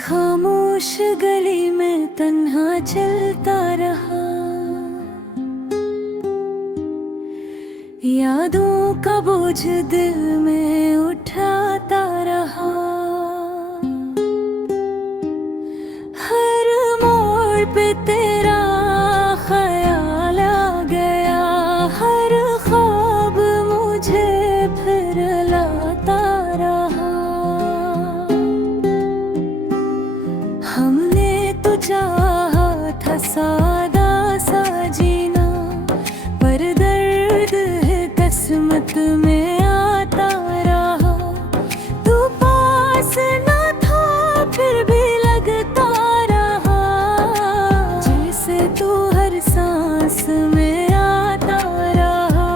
खामोश गली में तन्हा चलता रहा, यादों का बोझ दिल में उठाता रहा। हर मोड़ पे तेरा ख्याल आ गया, हर ख्वाब मुझे फिर लाता रहा। हमने तो चाहा था सादा सा जीना, पर दर्द है किस्मत में आता रहा। तू पास न था फिर भी लगता रहा, जैसे तू हर सांस में आता रहा।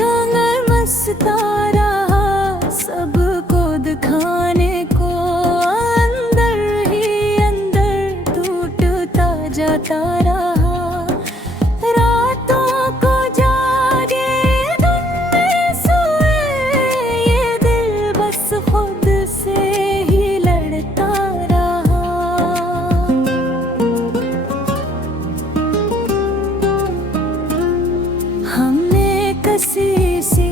गाना मस्ता सबको दिखाने को, अंदर ही अंदर टूटता जाता रहा। रातों को जागे दिन में सोए, ये दिल बस खुद से ही लड़ता रहा। हमने कसी सी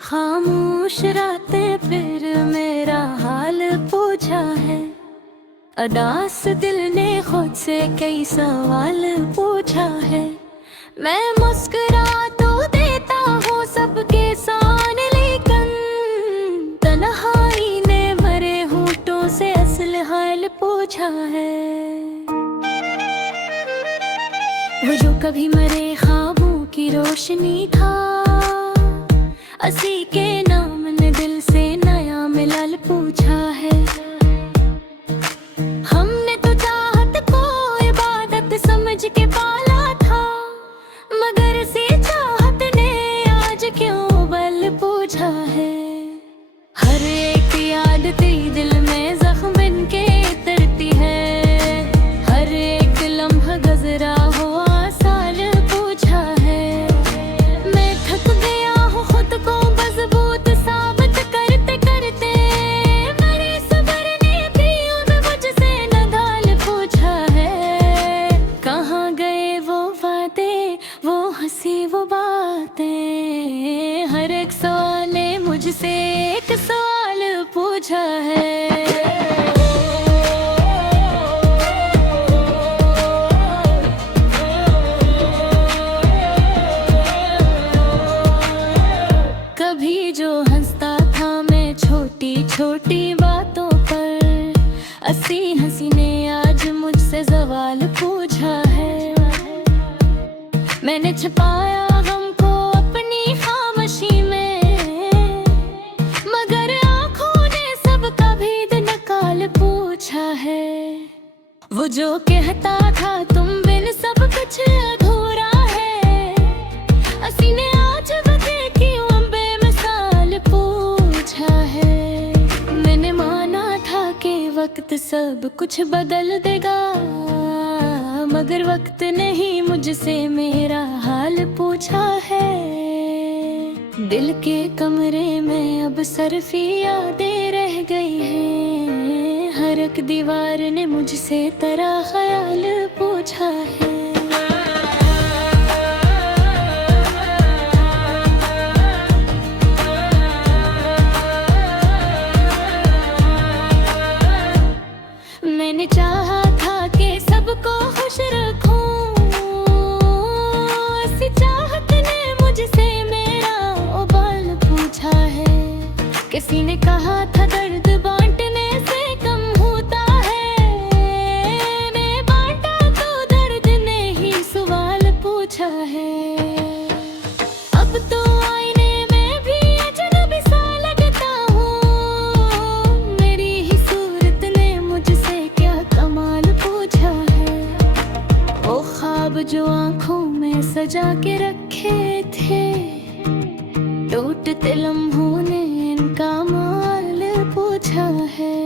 खामोश रातें फिर मेरा हाल पूछा है, अदास दिल ने खुद से कई सवाल पूछा है। मैं मुस्कुरा तो देता हूँ सबके सामने, लेकिन तन्हाई ने मरे होठों से असल हाल पूछा है। वो जो कभी मरे ख्वाबों की रोशनी था, असी के नाम ने दिल से नया मिलल पूछा है। हमने तो चाहत को इबादत समझ के पाला था, मगर से चाहत ने आज क्यों बल पूछा है। हर एक याद तेरी दिल में जख्म बन के उतरती है, हर एक लम्हा गुजरा हुआ साल पूछा है। मैं थक गया हूँ खुद को मजबूत साबित करते करते, मेरे सबर ने भी अब मुझसे नदाल पूछा है। कहाँ गए वो वादे, वो हंसी वो बातें, हर एक सवाल ने मुझसे एक सवाल पूछा है। कभी जो हंसता था मैं छोटी छोटी बातों पर, हंसी हंसी ने आज मुझसे सवाल पूछा है। मैंने छिपाया गम को अपनी खामोशी में, मगर आँखों ने सबका भेद निकाल पूछा है। वो जो कहता था तुम बिन सब कुछ अधूरा है, हंसी ने आज बदल क्यों बेमिसाल पूछा है। मैंने माना था कि वक्त सब कुछ बदल देगा, मगर वक्त नहीं मुझसे मेरा हाल पूछा है। दिल के कमरे में अब सरफी यादें रह गई हैं, हर एक दीवार ने मुझसे तेरा ख्याल पूछा है। मैंने चाहा था कि सबको खुश रखूं, इसी चाहत ने मुझसे मेरा उबाल पूछा है। किसी ने कहा था दर्द बांटने से कम होता है, मैं बांटा तो दर्द ने ही सवाल पूछा है। अब तो आईने में भी अजनबी सा लगता हूँ, मेरी ही सूरत ने मुझसे क्या कमाल पूछा है। वो ख्वाब जो आँखों में सजा के रखे थे, टूटते लम्हों ने इनका माल पूछा है।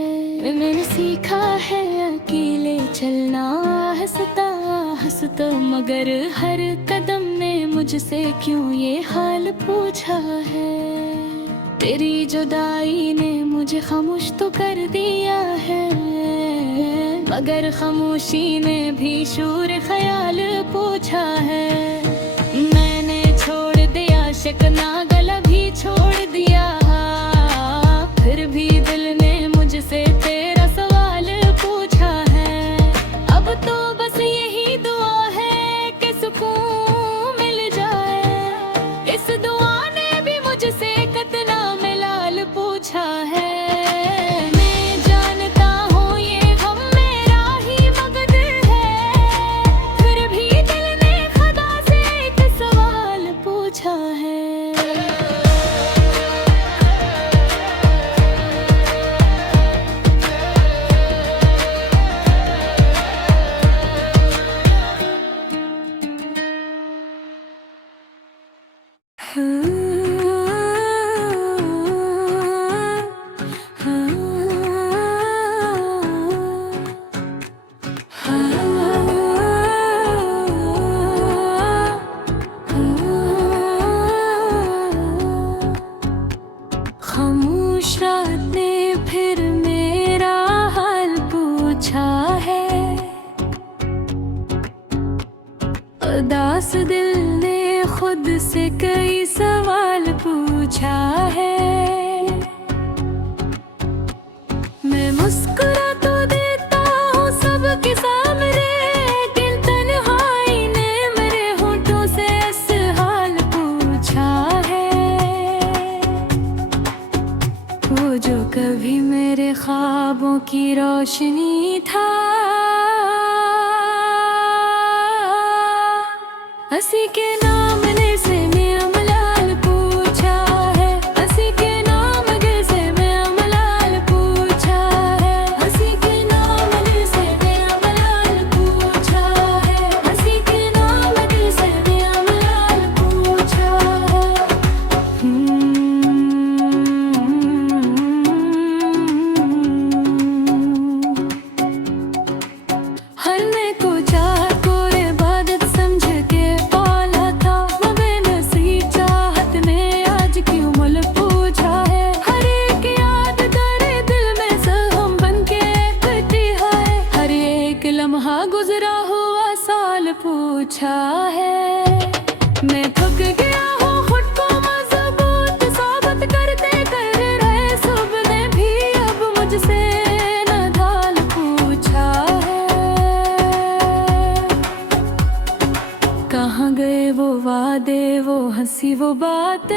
मैंने सीखा है अकेले चलना, हंसता हंसता, मगर हर कदम ने मुझसे क्यों ये हाल पूछा है। तेरी जुदाई ने मुझे खामोश तो कर दिया है, मगर खामोशी ने भी शूर ख्याल पूछा है। मैंने छोड़ दिया शिकना, गला भी छोड़ दिया, फिर भी दिल ने मुझसे तेरा सवाल पूछा है। अब तो बस यही दुआ है कि सुकून मिल जाए, इस दुआ ने भी मुझसे कितना मिलाल पूछा है। मैं जानता हूँ ये गम मेरा ही मकदर है, फिर भी दिल ने खुदा उदास दिल ने खुद से कई सवाल पूछा है। मैं मुस्कुरा तो देता हूँ सबके सामने, लेकिन तन्हाई ने मेरे होठों से इस हाल पूछा है। वो जो कभी मेरे ख्वाबों की रोशनी था, हंसी के नाम ने से मैं अमलाल पूछा है। हंसी के नाम ने से मैं अमलाल पूछा है। हंसी के नाम ने से मैं अमलाल पूछा है। हंसी के नाम ने से मैं अमलाल पूछा है। हर में को चाह कोरे इबादत समझ के पाला था, मगर नसीब चाहत ने आज क्यों मुल पूछा है। हर एक याद करे दिल में सहम बन के कटी है, हर एक लम्हा गुजरा हुआ साल पूछा है। मैं थक गया हूँ खुद को मजबूत साबित करते कर रहे सपने भी अब मुझसे न ढाल पूछा है। कहाँ गए वो वादे, वो हंसी, वो बातें,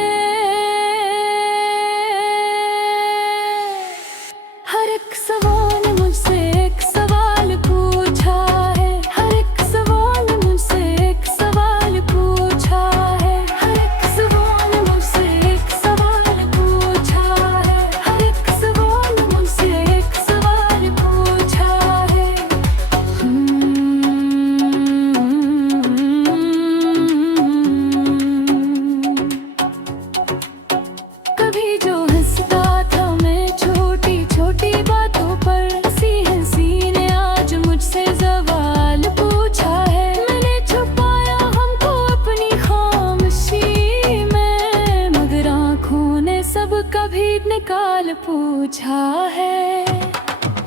हर एक सवाल मुझसे एक सवाल पूछा है। हर एक सवाल मुझसे एक सवाल पूछा है। हर एक सवाल मुझसे एक सवाल पूछा है। हर एक सवाल मुझसे एक सवाल पूछा है। कभी जो हंसता था मैं छोटी छोटी बातों पर, हंसी हंसी ने आज मुझसे सवाल पूछा है। मैंने छुपाया हमको अपनी खामोशी में, मगर आँखों ने सब कभी निकाल पूछा है।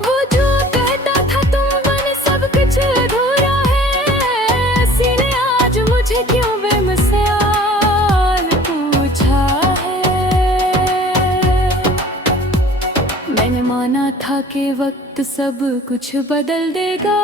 वो जो कहता था तुम बने सब कुछ अधूरा है, हंसी ने आज मुझे क्यों बेमिसाल पूछा है। मैंने माना था कि वक्त सब कुछ बदल देगा,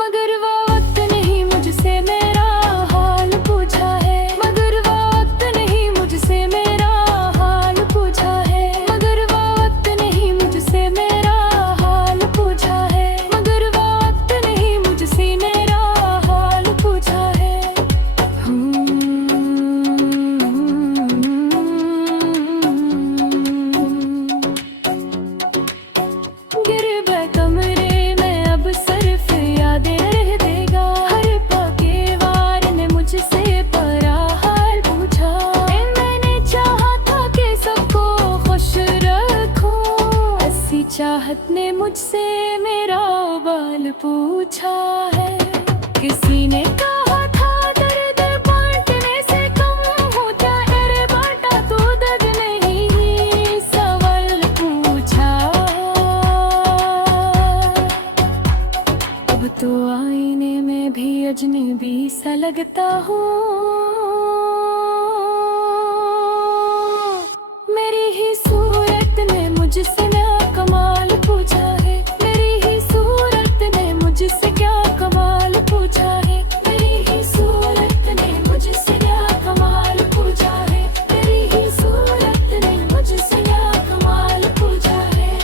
मगर वो वक्त नहीं मुझसे मेरा हाल पूछा है। मगर वो वक्त नहीं मुझसे मेरा हाल पूछा है। मगर वो वक्त नहीं मुझसे मेरा हाल पूछा है। मगर वो वक्त नहीं मुझसे मेरा हाल पूछा है। गिरबे कमरे में अब सिर्फ यादें रह देगा, हर पके वार ने मुझसे बड़ा हाल पूछा। मैंने चाहा था कि सबको खुश रखूं, ऐसी चाहत ने मुझसे मेरा बाल पूछा है। किसी ने कहा था दर्द बांटने से कम होता है, रे बांटा तो दर्द नहीं, सवाल पूछा। अब तो आईने में भी अजनबी सा लगता हूँ, मेरी ही सूरत ने मुझसे क्या कमाल पूछा है। मेरी ही सूरत ने मुझसे क्या कमाल पूछा है। मेरी ही सूरत ने मुझसे क्या कमाल पूछा है। मेरी ही सूरत ने मुझसे क्या कमाल पूछा है।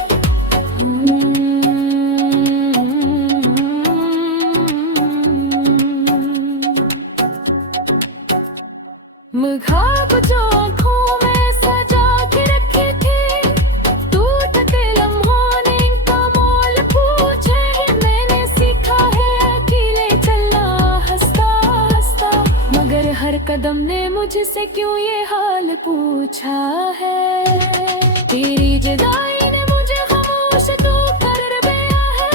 ख्वाब जो आँखों में सजा के रखे थे, टूट के लम्हों ने इनका मोल पूछे है। मैंने सीखा है अकेले चलना हंसता हंसता, मगर हर कदम ने मुझसे क्यों ये हाल पूछा है। तेरी जुदाई ने मुझे खामोश तो कर दिया है,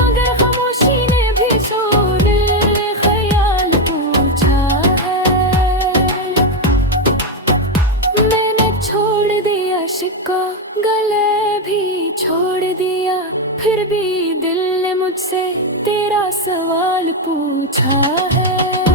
मगर खामोशी ने भी छोड़ ख्याल पूछा है। मैंने छोड़ दिया शिकवा, गले भी छोड़ दिया, फिर भी दिल ने मुझसे तेरा सवाल पूछा है।